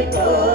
Michael.